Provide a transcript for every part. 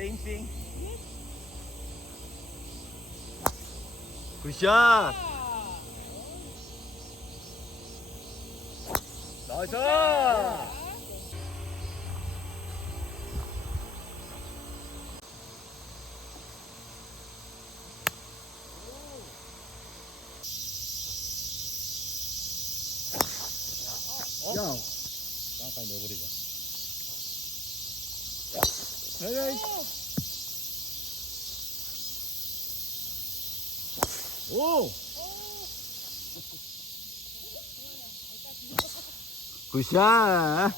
Same thing. 굿샷. 나이스. 야, 쌍까지 넣어버리자. 에이, 오, 굿샷.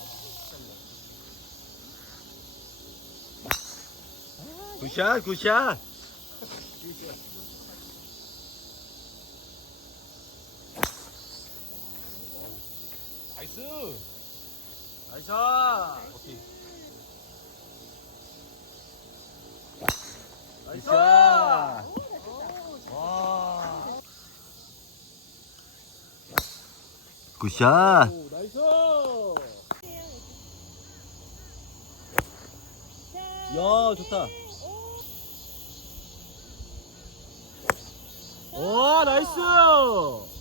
굿샷, 굿샷. 나이스. 나이스. 오케이. 나이스. 와. 굿샷. 오, 나이스. 야, 좋다. 오, 나이스.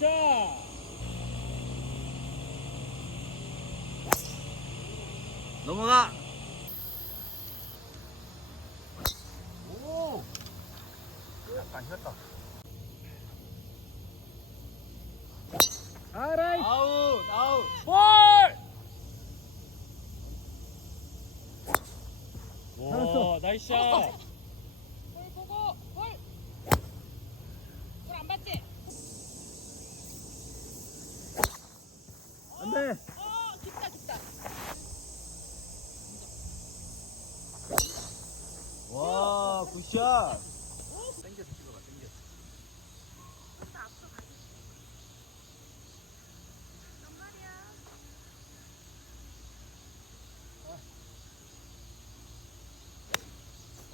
와, 나이스. 넘어가. 오. 약간 휘었다. 아라이. 아웃, 아웃. 볼. 와, 나이스 샷. 볼 보고 볼. 볼안 받지? 안 돼. 어, 깊다 깊다. 와, 굿샷.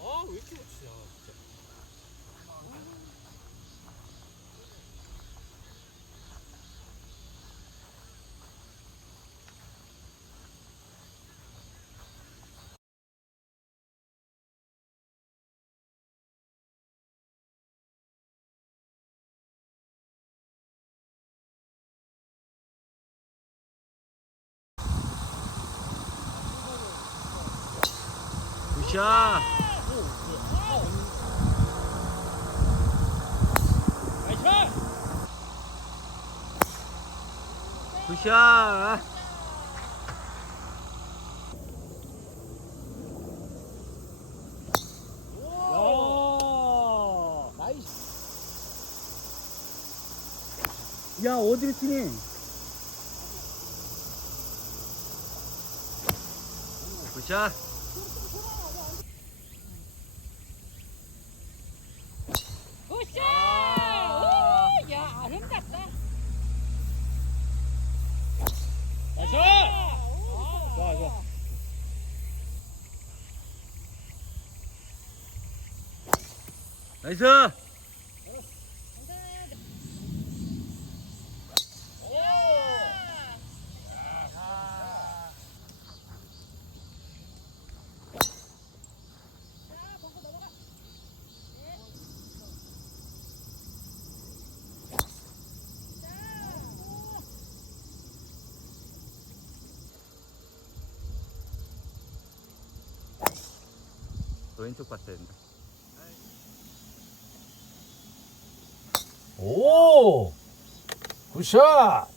아, 왜 이렇게 못 치냐, 진짜. 굿샷. 굿샷. 야, 어디를 치니? 굿샷! 아. 오, 야, 아름답다. 나이스 샷. 오, 좋아, 좋아. 나이스. 왼쪽 봤어야 된다. 오, 굿샷.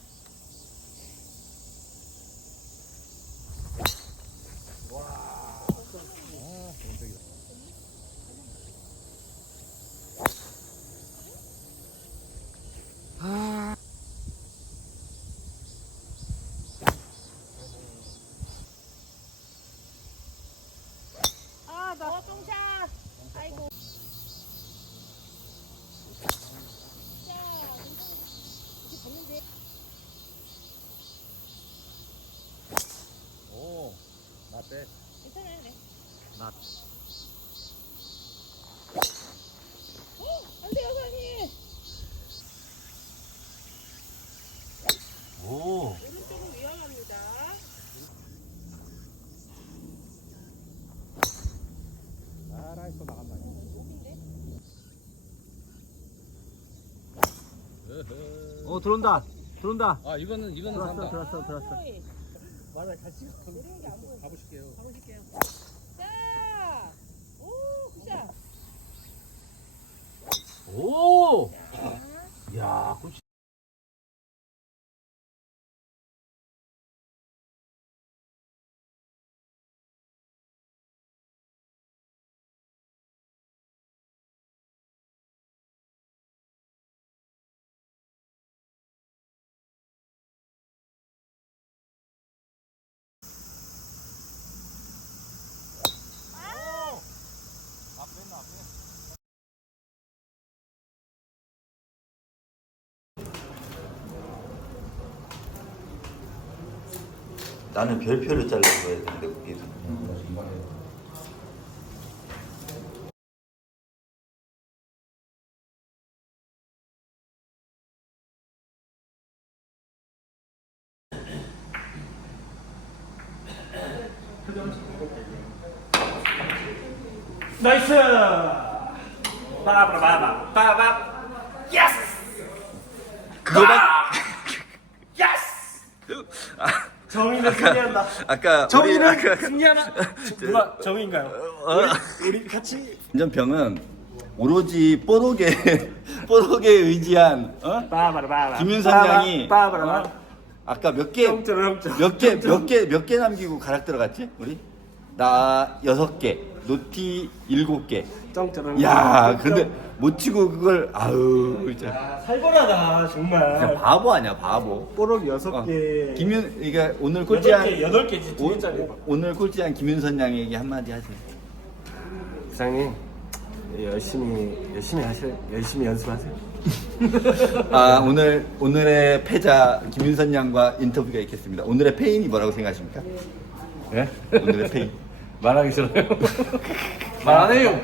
어때? 괜찮아요, 네. 어? 안 돼요, 사장님. 오. 오른쪽은 위험합니다. 살아있어 나간 말이야. 어 들어온다 들어온다 아 이거는 이거는 들어왔어 들어왔어 들어왔어 아, 네. 맞아 같이 내려온 게안 보여. 가보실게요. 가보실게요. 자, 오, 굿샷. 오. 야, 굿. 나는 별표를 잘라줘야 되는데 거기서. 나이스. 빠바바바 빠바. 예스. 그거만. 예스. 정의는 승리한다. 아까 우리 정의는 아까 승리하나? 누가 정의인가요? 어, 우리 같이 운전병은 오로지 뽀록에 뽀록에 의지한 어? 빠바바바. 김윤선 양이 빠바바바. 어? 아까 몇 개 몇. 개 몇 개 몇 개 남기고 가락 들어갔지 우리 나 여섯 개 노티 일곱 개. 쩡쩌렁. 야 근데 못 치고 그걸 아우 진짜 야, 살벌하다 정말. 그냥 바보 아니야 바보. 뽀록 여섯 어. 개. 김윤 이게 오늘 여덟 꼴찌한 개 여덟 개지 두 오, 개짜리. 오, 오늘 꼴찌한 김윤선 양에게 한마디 하세요. 부장님 열심히 열심히 하실 열심히 연습하세요. 아 오늘 오늘의 패자 김윤선 양과 인터뷰가 있겠습니다. 오늘의 패인이 뭐라고 생각하십니까? 예? 오늘의 패인. 말하기 싫어요. 말 안 해요.